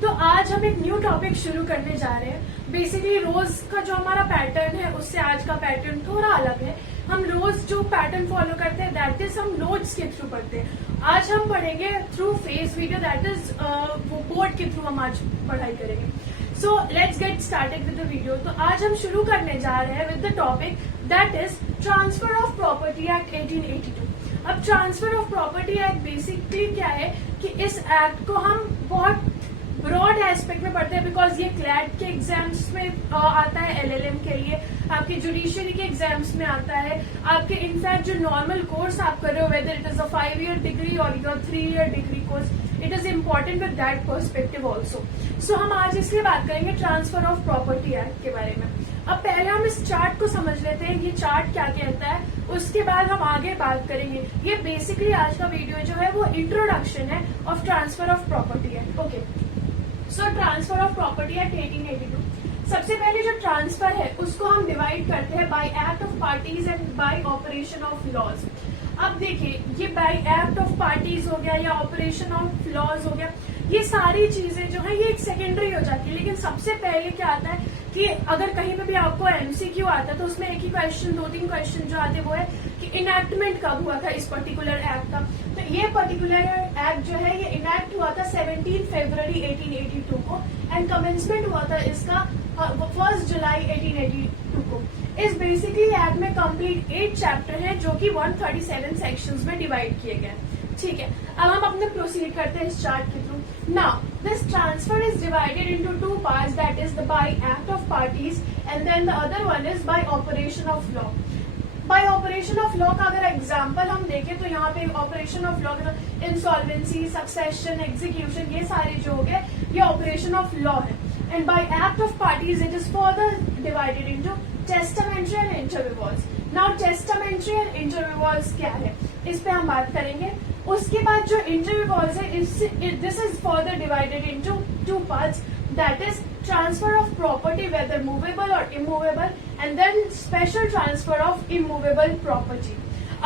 तो आज हम एक न्यू टॉपिक शुरू करने जा रहे हैं। बेसिकली रोज का जो हमारा पैटर्न है उससे आज का पैटर्न थोड़ा अलग है। हम रोज जो पैटर्न फॉलो करते हैं दैट इज हम नोट्स के थ्रू पढ़ते हैं। आज हम पढ़ेंगे through face video, that is वो बोर्ड के थ्रू हम आज पढ़ाई करेंगे। So let's get started with the video. तो आज हम शुरू करने जा रहे हैं with the topic that is transfer of property act 1882। अब transfer of property act basically क्या है कि इस एक्ट को हम बहुत ब्रॉड एस्पेक्ट में पढ़ते हैं बिकॉज ये क्लैट के एग्जाम्स में आता है, एलएलएम के लिए, आपके जुडिशियरी के एग्जाम्स में आता है, आपके इनफैक्ट जो नॉर्मल कोर्स आप कर रहे हो whether it is a 5 year degree और your 3 year degree course, it is important with that perspective also. So हम आज इसलिए बात करेंगे ट्रांसफर ऑफ प्रॉपर्टी एक्ट के बारे में। अब पहले हम इस चार्ट को समझ लेते हैं, ये चार्ट क्या कहता है, उसके बाद हम आगे बात करेंगे। ये बेसिकली आज का वीडियो जो है वो इंट्रोडक्शन है of transfer of property act. Okay, so transfer of property act 1882। सबसे पहले जो ट्रांसफर है उसको हम डिवाइड करते हैं by act of parties and by operation of laws. अब देखिए, ये बाय एक्ट ऑफ पार्टीज हो गया या ऑपरेशन ऑफ लॉज हो गया, ये सारी चीजें जो है ये एक सेकेंडरी हो जाती है। लेकिन सबसे पहले क्या आता है कि अगर कहीं पे भी आपको एमसीक्यू आता है तो उसमें एक ही क्वेश्चन, 2-3 क्वेश्चन जो आते हैं वो है कि इनएक्टमेंट कब हुआ था इस पर्टिकुलर एक्ट का। तो ये पर्टिकुलर एक्ट जो है ये इनएक्ट हुआ था 17 फरवरी 1882 को एंड कमेंसमेंट हुआ था इसका 1 जुलाई 1882 को। इस बेसिकली एक्ट में कंप्लीट 8 चैप्टर हैं जो कि 137 सेक्शंस में डिवाइड किए गए। ठीक है, अब हम अपने प्रोसीड करते हैं इस चार्ट के through. Now this transfer is divided into 2 parts, that is the by act of parties and then the other one is by operation of law. By operation of law का अगर example हम देखें तो यहाँ पे operation of law insolvency, succession, execution, ये सारे जो हो गए ये ऑपरेशन ऑफ लॉ है। And by act of parties it is further divided into testamentary and इंटरविवॉल्स। Now testamentary and इंटरविवॉल्स क्या है इस पे हम बात करेंगे। उसके बाद जो इंटरविवॉल्स है this is further divided into 2 parts, that is transfer of property whether movable और immovable and then special transfer of immovable property.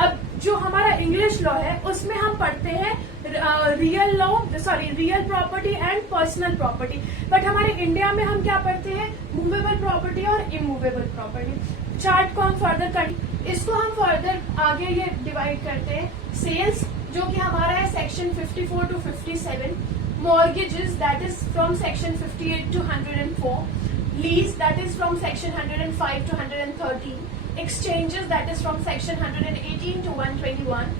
अब जो हमारा इंग्लिश लॉ है उसमें हम पढ़ते हैं real property and personal property, but हमारे इंडिया में हम क्या पढ़ते हैं, मूवेबल प्रॉपर्टी और इमूवेबल प्रॉपर्टी। चार्ट को हम फर्दर कर, इसको हम फर्दर आगे ये डिवाइड करते हैं। सेल्स जो कि हमारा है section 54 to 57, mortgages that is from section 58 to 104, lease that is from section 105 to 113, exchanges that is from section 118 to 121,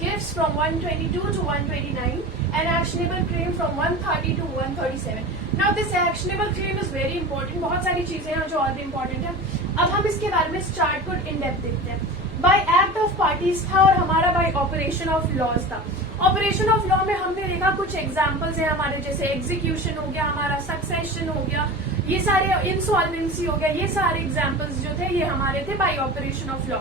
gifts from 122 to 129, and actionable claim from 130 to 137. Now this actionable claim is very important, बहुत सारी चीजें हैं जो और भी important है। अब हम इसके बारे में इस चार्ट को इन डेप्थ देखते हैं। बाय एक्ट ऑफ पार्टीज था और हमारा बाय ऑपरेशन ऑफ लॉज था। ऑपरेशन ऑफ लॉ में हमने देखा कुछ एग्जाम्पल्स हैं हमारे, जैसे एग्जीक्यूशन हो गया, हमारा सक्सेशन हो गया, ये सारे इंसॉल्वेंसी हो गया, ये सारे एग्जाम्पल्स जो थे ये हमारे थे by operation of law.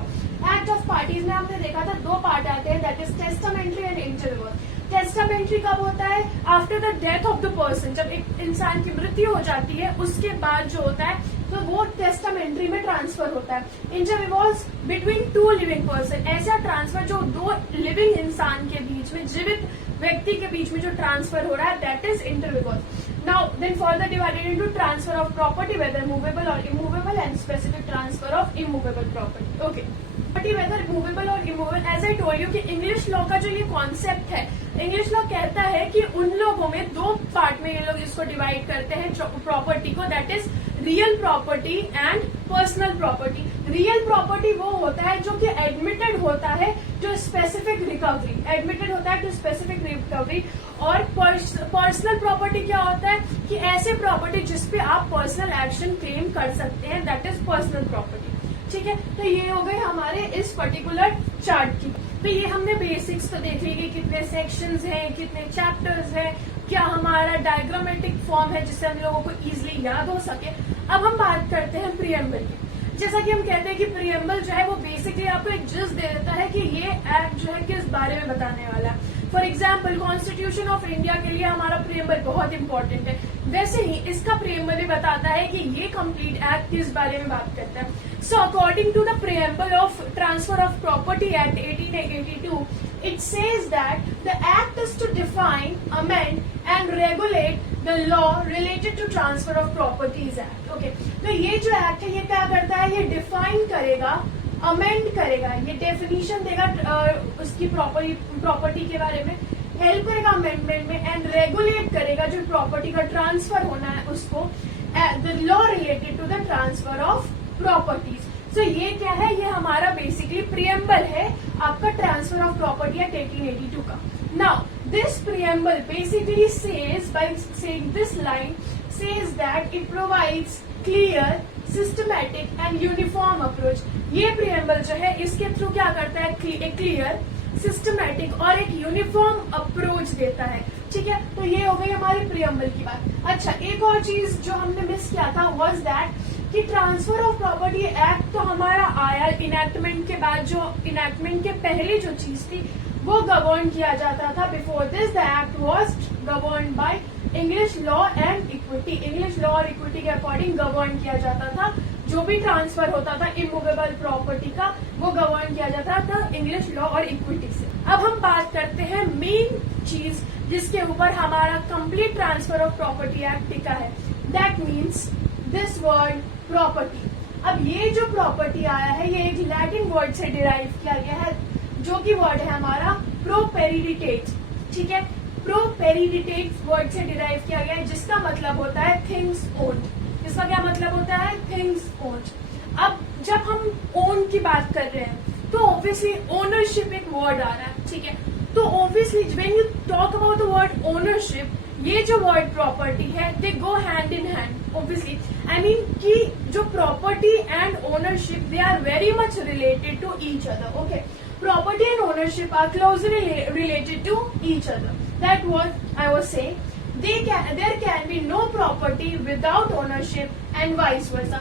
Act of parties में हमने देखा था 2 पार्ट आते हैं, that is testamentary and inter vivos. Testamentary कब होता है, after the death of the person, जब एक इंसान की मृत्यु हो जाती है उसके बाद जो होता है तो वो टेस्टामेंट्री में ट्रांसफर होता है। इंटरविवॉल्स बिटवीन 2 लिविंग पर्सन, ऐसा ट्रांसफर जो 2 लिविंग इंसान के बीच में, जीवित व्यक्ति के बीच में जो ट्रांसफर हो रहा है that is inter vivos. Now then further divided into transfer of property whether movable और immovable and specific transfer of immovable property. Okay, property whether movable और immovable, as I told you कि इंग्लिश लॉ का जो ये concept है, English law कहता है कि उन लोगों में 2 पार्ट में ये लोग इसको डिवाइड करते हैं प्रॉपर्टी को, that is real property and personal property. Real property वो होता है जो कि एडमिटेड होता है टू स्पेसिफिक रिकवरी, एडमिटेड होता है टू स्पेसिफिक रिकवरी। और पर्सनल प्रॉपर्टी क्या होता है कि ऐसे प्रॉपर्टी जिसपे आप पर्सनल एक्शन क्लेम कर सकते हैं, दैट इज पर्सनल प्रॉपर्टी। ठीक है, तो ये हो गए हमारे इस पर्टिकुलर चार्ट की। तो ये हमने बेसिक्स तो देख ली कि कितने सेक्शंस हैं, कितने चैप्टर्स हैं, क्या हमारा डायग्रामेटिक फॉर्म है जिससे हम लोगों को इजीली याद हो सके। अब हम बात करते हैं प्रीएम्बल की। जैसा कि हम कहते हैं कि प्रीएम्बल जो है वो बेसिकली आपको एक जिस्ट दे देता है कि ये एक्ट जो है किस बारे में बताने वाला है। For example constitution of India के लिए हमारा प्रीएम्बल बहुत इंपॉर्टेंट है, वैसे ही इसका प्रीएम्बल भी बताता है कि ये कंप्लीट एक्ट किस बारे में बात करता है। So according to the preamble of transfer of property act 1882, it says that the act is to define, amend and regulate the law related to transfer of properties act. Okay, तो ये जो act है ये क्या करता है, ये define करेगा, अमेंड करेगा, ये डेफिनेशन देगा उसकी प्रॉपर्टी के बारे में, हेल्प करेगा अमेंडमेंट में, एंड रेगुलेट करेगा जो प्रॉपर्टी का ट्रांसफर होना है उसको, the law related to the transfer of properties. So ये क्या है, ये हमारा बेसिकली प्रियम्बल है आपका ट्रांसफर ऑफ प्रॉपर्टी एक्ट 1882 का। Now this preamble basically says, by saying this line says that it provides clear, systematic and uniform approach. ये preamble जो है इसके थ्रू क्या करता है, एक क्लियर, सिस्टमैटिक और एक यूनिफॉर्म अप्रोच देता है। ठीक है, तो ये हो गई हमारी प्रियम्बल की बात। अच्छा, एक और चीज जो हमने मिस किया था वाज दैट कि ट्रांसफर ऑफ प्रॉपर्टी एक्ट तो हमारा आया इनैक्टमेंट के बाद, जो इनैक्टमेंट के पहले जो चीज थी वो गवर्न किया जाता था। Before this the act was govern by English law and equity. English law और इक्विटी के अकॉर्डिंग गवर्न किया जाता था, जो भी ट्रांसफर होता था इमूवेबल प्रॉपर्टी का वो गवर्न किया जाता था इंग्लिश लॉ और इक्विटी से। अब हम बात करते हैं मेन चीज जिसके ऊपर हमारा complete transfer of property act टिका है, that means this word property. अब ये जो प्रॉपर्टी आया है ये एक लैटिन वर्ड से डिराइव किया गया है, जो कि वर्ड है हमारा प्रोपेरिडिटेट। ठीक है, प्रोपेरिडिटेट वर्ड से डिराइव किया गया है, जिसका मतलब होता है थिंग्स ओन्ड। इसका क्या मतलब होता है, थिंग्स ओन्ड। अब जब हम ओन की बात कर रहे हैं तो ऑब्वियसली ओनरशिप एक वर्ड आ रहा है। ठीक है, तो obviously when you talk about the word ownership, ये जो वर्ड प्रॉपर्टी है they go hand in hand. Obviously I mean कि जो property and ownership they are very much related to each other. Okay, property and ownership are closely related to each other. That what I was saying, there can be no property without ownership and vice versa.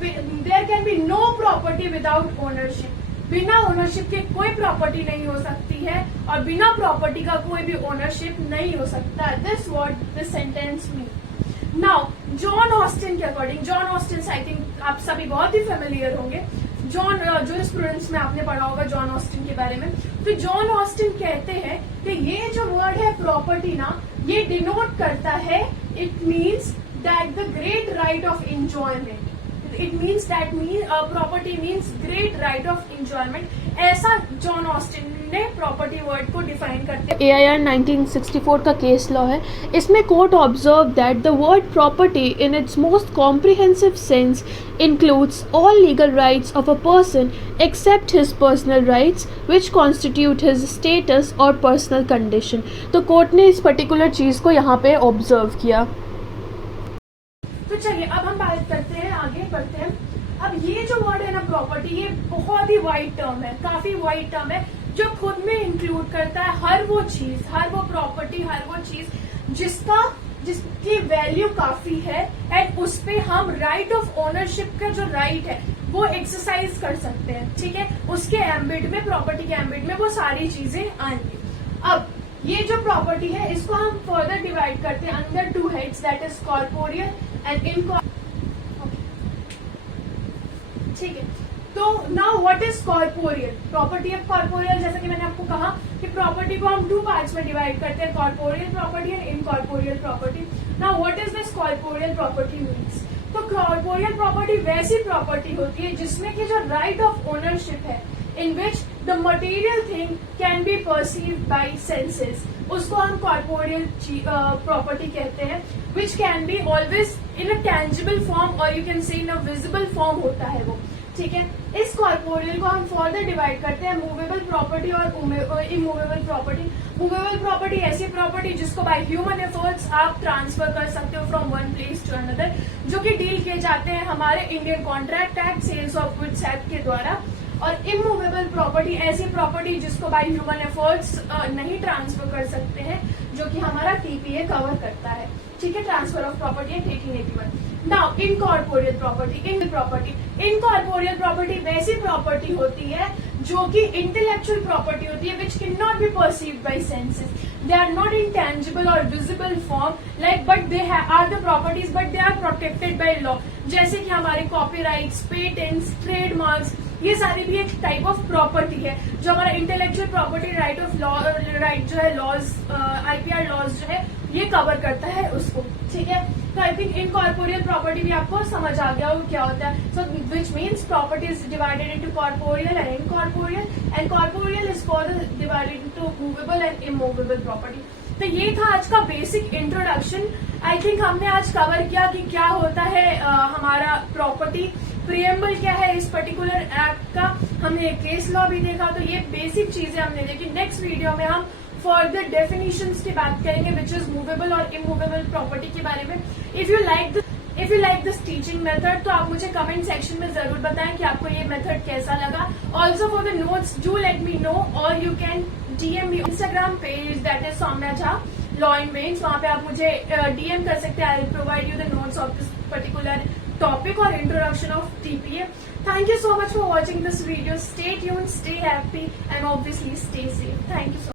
There can be no property without ownership. बिना ownership के कोई property नहीं हो सकती है और बिना property का कोई भी ओनरशिप नहीं हो सकता। This word, this sentence mean. Now John Austin के according, John Austin I think आप सभी बहुत ही फेमिलियर होंगे, जॉन जूरिस्प्रूडेंस में आपने पढ़ा होगा जॉन ऑस्टिन के बारे में। तो जॉन ऑस्टिन कहते हैं कि ये जो वर्ड है प्रॉपर्टी ना, ये डिनोट करता है, it means that the great right of enjoyment. It means that property means great right of enjoyment. ऐसा जॉन ऑस्टिन ने प्रॉपर्टी वर्ड को डिफाइन करते हैं। AIR 1964 का केस लॉ है। इसमें court observe that the word property in its most comprehensive sense includes all legal rights of a person except his personal rights which constitute his status or personal condition। तो court ने इस particular चीज को यहाँ पे observe किया। तो चलिए अब हम बात करते हैं, आगे बढ़ते हैं। अब ये जो वर्ड है ना प्रॉपर्टी, ये बहुत ही वाइड टर्म है, काफी वाइड टर्म है, जो खुद में इंक्लूड करता है हर वो चीज, हर वो प्रॉपर्टी, हर वो चीज जिसकी वैल्यू काफी है एंड उस पे हम राइट ऑफ ओनरशिप का जो राइट है वो एक्सरसाइज कर सकते हैं। ठीक है, उसके एम्बिट में, प्रॉपर्टी के एम्बिट में वो सारी चीजें आएंगी। अब ये जो प्रॉपर्टी है इसको हम फर्दर डिवाइड करते हैं under two heads, that is corporeal and incorporeal. ठीक है, तो now what is corporeal property? Of corporeal, जैसा कि मैंने आपको कहा कि प्रॉपर्टी को हम 2 पार्ट्स में डिवाइड करते हैं, corporeal property and incorporeal property. Now what is this corporeal property means? तो कॉर्पोरियल प्रॉपर्टी वैसी प्रॉपर्टी होती है जिसमें कि जो राइट ऑफ ओनरशिप है, in which the material thing can be perceived by senses, उसको हम कॉर्पोरियल प्रॉपर्टी कहते हैं, which can be always in a tangible form और you can say in a visible form होता है वो। ठीक है, इस कॉर्पोरियल को हम फर्दर डिवाइड करते हैं मूवेबल प्रॉपर्टी और इमूवेबल प्रॉपर्टी। मूवेबल प्रॉपर्टी ऐसी प्रॉपर्टी जिसको बाय ह्यूमन एफर्ट्स आप ट्रांसफर कर सकते हो from one place to another, जो कि डील किए जाते हैं हमारे Indian contract act, sales of goods act के द्वारा। और इमूवेबल प्रॉपर्टी ऐसी प्रॉपर्टी जिसको बाय ह्यूमन एफर्ट्स नहीं ट्रांसफर कर सकते हैं, जो कि हमारा TPA कवर करता है। ठीक है, transfer of property act 1881। Now incorporeal property, incorporeal property वैसी प्रॉपर्टी होती है जो कि इंटेलेक्चुअल प्रॉपर्टी होती है, which can not be perceived by senses, they are not in tangible और visible form like, but they are the properties, but they are protected by law. जैसे कि हमारे कॉपीराइट्स, पेटेंट्स, ट्रेडमार्क्स, ये सारी भी एक टाइप ऑफ प्रॉपर्टी है। जो हमारा intellectual property right of law, right जो है लॉज, IPR लॉज जो है ये कवर करता है उसको, ठीक है। तो आई थिंक इनकॉर्पोरियल प्रॉपर्टी भी आपको समझ आ गया होगा क्या होता है। So which means property is divided into corporeal and incorporeal, and corporeal is further divided into movable and immovable property. तो ये था आज का बेसिक इंट्रोडक्शन। आई थिंक हमने आज कवर किया कि क्या होता है हमारा प्रॉपर्टी, प्रियम्बल क्या है इस पर्टिकुलर एक्ट का, हमने केस लॉ भी देखा। तो ये बेसिक चीजें हमने देखी। नेक्स्ट वीडियो में हम फर्दर डेफिनेशंस की बात करेंगे विच इज मूवेबल और इमूवेबल प्रॉपर्टी के बारे में। If you like this teaching method तो आप मुझे कमेंट सेक्शन में जरूर बताएं कि आपको ये मेथड कैसा लगा। Also for the notes do let me know, और you can DM me Instagram page that is Saumya Jha law in veins. वहां पे आप मुझे DM कर सकते हैं। I will provide you the notes of this particular topic or introduction of TPA. Thank you so much for watching this video. Stay tuned, stay happy, and obviously stay safe. Thank you so much.